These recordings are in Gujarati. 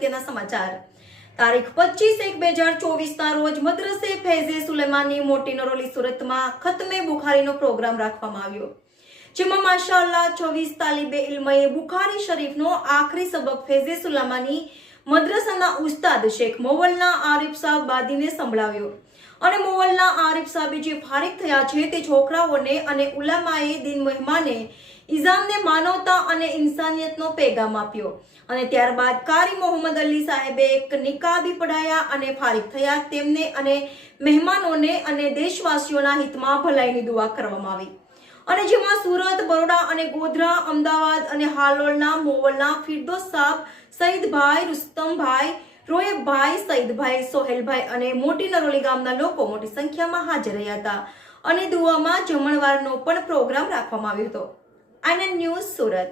અગત્યના સમાચાર તારીખ 25/1/2024 ના રોજ મદ્રસે ફૈઝે સુલેમાની મોટી નરોલી સુરતમાં ખતમે બુખારીનો પ્રોગ્રામ રાખવામાં આવ્યો, જેમાં માશાઅલ્લાહ 26 તાલિબે ઇલ્મએ બુખારી શરીફનો આખરી સબક ફૈઝે સુલેમાની મદ્રસાના ઉસ્તાદ શેખ મોવલ્લા આરિફ સાહેબ બાદીને સંભળાવ્યો અને મોવલ્લા આરિફ સાહેબે જે ફારિગ થયા છે તે છોકરાઓને અને ઉલામાએ દિન મહેમાને ઇઝામને માનવતા અને ઇન્સાનિયતનો પેગામ આપ્યો અને ત્યારબાદ કારી મોહમ્મદ અલી સાહેબે એક નિકાબી પઢાયા અને ફારિગ થયા તેમને અને મહેમાનોને અને દેશવાસીઓના હિતમાં ભલાઈની દુઆ કરવામાં આવી અને જેમાં સુરત, બરોડા અને ગોધરા, અમદાવાદ અને હાલોલના મોવલ્લા ફિરદોસ સાહેબ, સઈદભાઈ, રુસ્તમભાઈ, રોયબભાઈ, સઈદભાઈ, સોહેલભાઈ અને મોટી નરોલી ગામના લોકો મોટી સંખ્યામાં હાજર રહ્યા હતા અને દુઆમાં જમણવારનો પણ પ્રોગ્રામ રાખવામાં આવ્યો હતો. આનંદ ન્યૂઝ સુરત.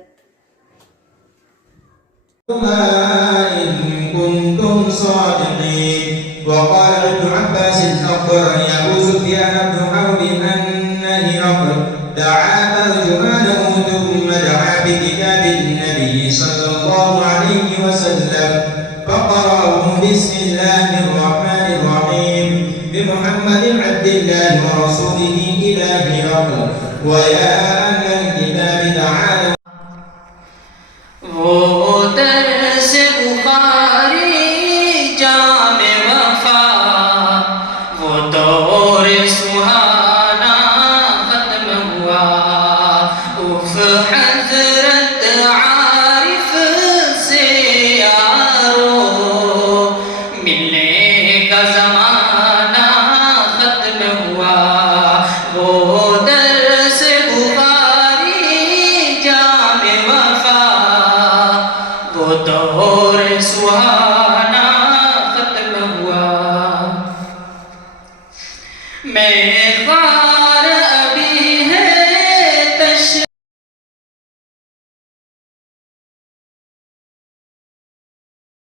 كنتم صادقين. وقال ابن عباس أخبرني أبو سفيان بن حرب أن هرقل دعا ترجمانه ثم دعا بكتاب النبي صلى الله عليه وسلم فقرأه بسم الله الرحمن الرحيم بمحمد عبد الله ورسوله إلى هرقل ويا أهل الكتاب تعالوا. मिलने का